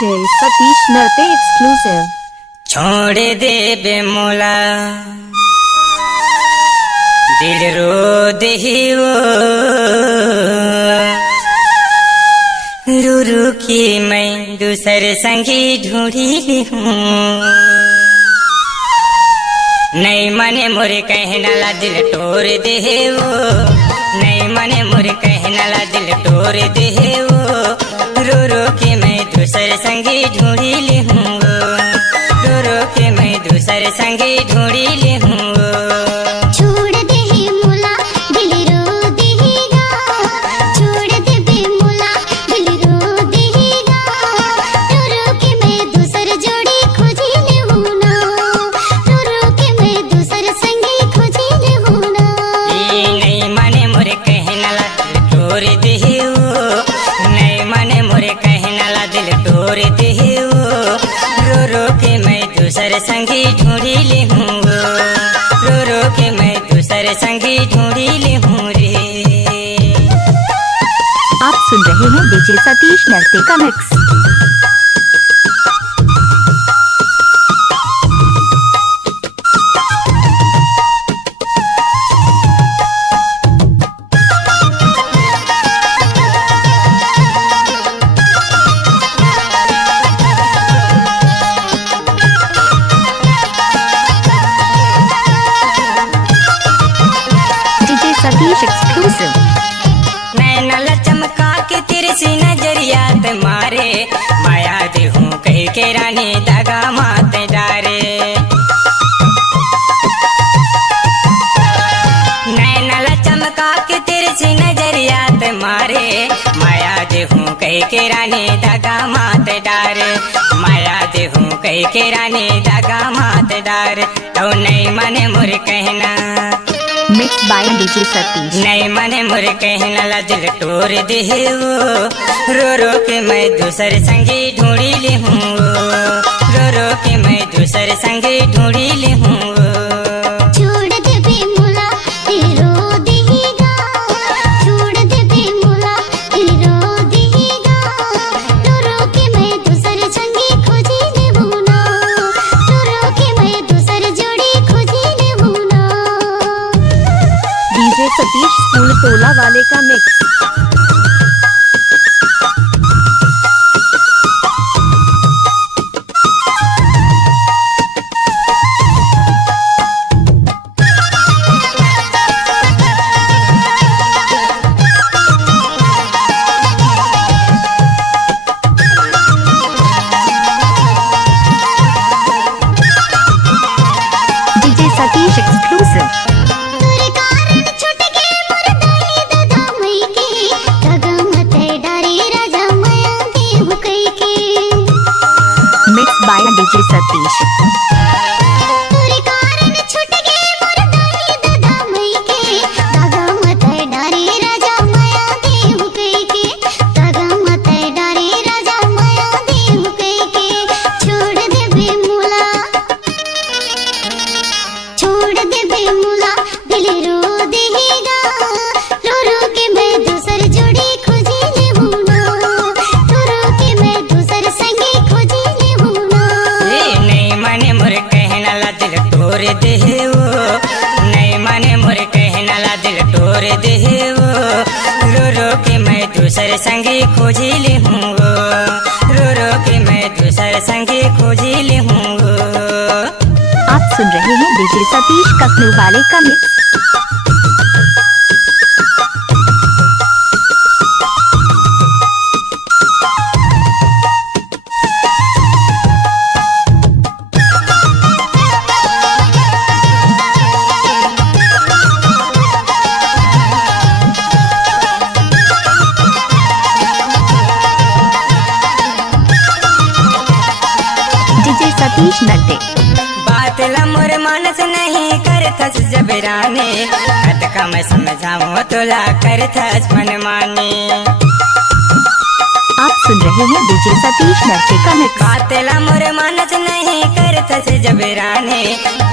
DJ Satish Narte exclusive. छोड़ दे बेमोला दिल रो दहियो रू रू की मैं दूसरे संगी ढूंढी हूँ नहीं मने मोरे कहना ला दिल तोड़ दे वो नहीं मने मोरे कहना ला दिल तोड़ दे वो रो रो के मैं दूसरे संगी ढूंढी ली हूँ रो रो के मैं दूसरे संगी ढूंढी ली हूँ दूसरे संगी ढूंढी ली हूँ रो रो के मैं दूसरे संगी ढूंढी ली हूँ रे। आप सुन रहे हैं डीजे सतीश नरते का मिक्स। सतीश एक्सक्लूसिव। नैना ला चमका के तेरे सी नजरिया ते मारे माया दे हूँ कह के रानी दगा माते डारे नैना ला चमका के तेरे सी नजरिया ते मारे माया दे हूँ कह के रानी दगा माते डारे माया दे हूँ कह के रानी दगा माते डारे तो नहीं मने मुर कहना मिक्स बाय डीजे सतीश। नहीं मने मुरे कहना ला दिल तोड़ दे वो रो रो के मैं दूसरे संगी ढूंढी ली हूँ रो रो के मैं दूसरे संगी ढूंढी ली हूँ छोड़ दे बेमोला दिल रो देगा छोड़ दे बेमोला दिल रो देगा रो रो के मैं दूसरे संगी खोजी ले हूँ ना रो रो के मैं दूसरे जोड़ी खोजी ले हूँ ना। डीजे सतीश स्कूल टोला वाले का मिक्स। DJ Satish exclusive. By DJ Satish. दे वो नहीं मने मोरे कहना ला दिल तोड़ दे वो रो रो के मैं दूसरे संगी खोजी ली हूँ रो रो के मैं दूसरे संगी खोजी ली हूँ। आप सुन रहे हैं डीजे सतीश कखनू वाले का मिक्स। सतीश नटे बात ला मोर मानस नहीं करथस जबराने कत का मैं समझाऊं तोला करथस मनमाने। आप सुन रहे हैं डीजे सतीश नटे का मिक्स। बात ला मोर मानस नहीं करथस जबराने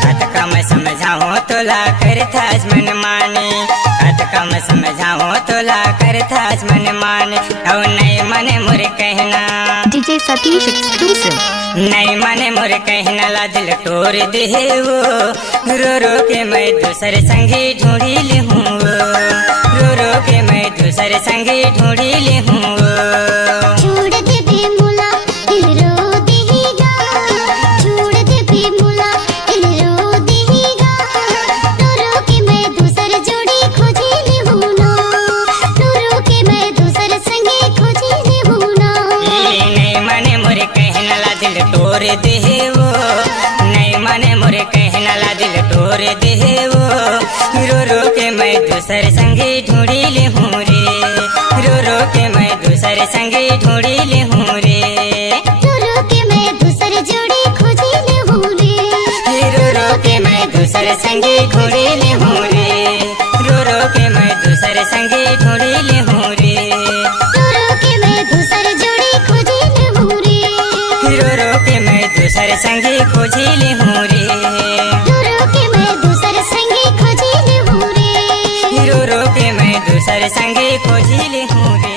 कत का मैं समझाऊं तोला करथस मनमाने कत कम समझाओ तोला करता मन मान और नहीं मने मोर कहना DJ Satish exclusive. नहीं मने मोर कहना ला दिल तोड़ दे वो रो रो के मैं दूसरे संगी ढूंढी ले हूँ रो रो के मैं दूसरे संगी ढूंढी ले हूँ छोड़ दे बेमुला दिल रो देगा छोड़ दे बेमुला दिल रो देगा रो रो के मैं दूसर जोड़ी खोजी ले हूँ ना रो रो के मैं दूसर संगे खोजी ले हूँ ना नहीं मने मोर कहना ला दिल तोड़ दे वो नहीं मने मोर कहना ला दिल तोड़ दे वो रो रो के मैं दूसरे संगी ढूंढी ले हूँ रे रो रो के मैं दूसरे संगी ढूंढी ले हूँ रे रो रो के मैं दूसर जोड़ी खोजी ले हूँ रे रो रो के मैं दूसरे संगी ढूंढी ले हूँ रे रो रो के मैं दूसरे संगी ढूंढी ले हूँ रे रो रो के मैं दूसर जोड़ी खोजी ले हूँ रे रो रो के मैं दूसरे संगी खोजी ले हूँ रे रो रो के मैं दूसर संगे खोजी ले हूँ रे रो रो के मैं दूसरे संगी खोजी ले हूँ रे।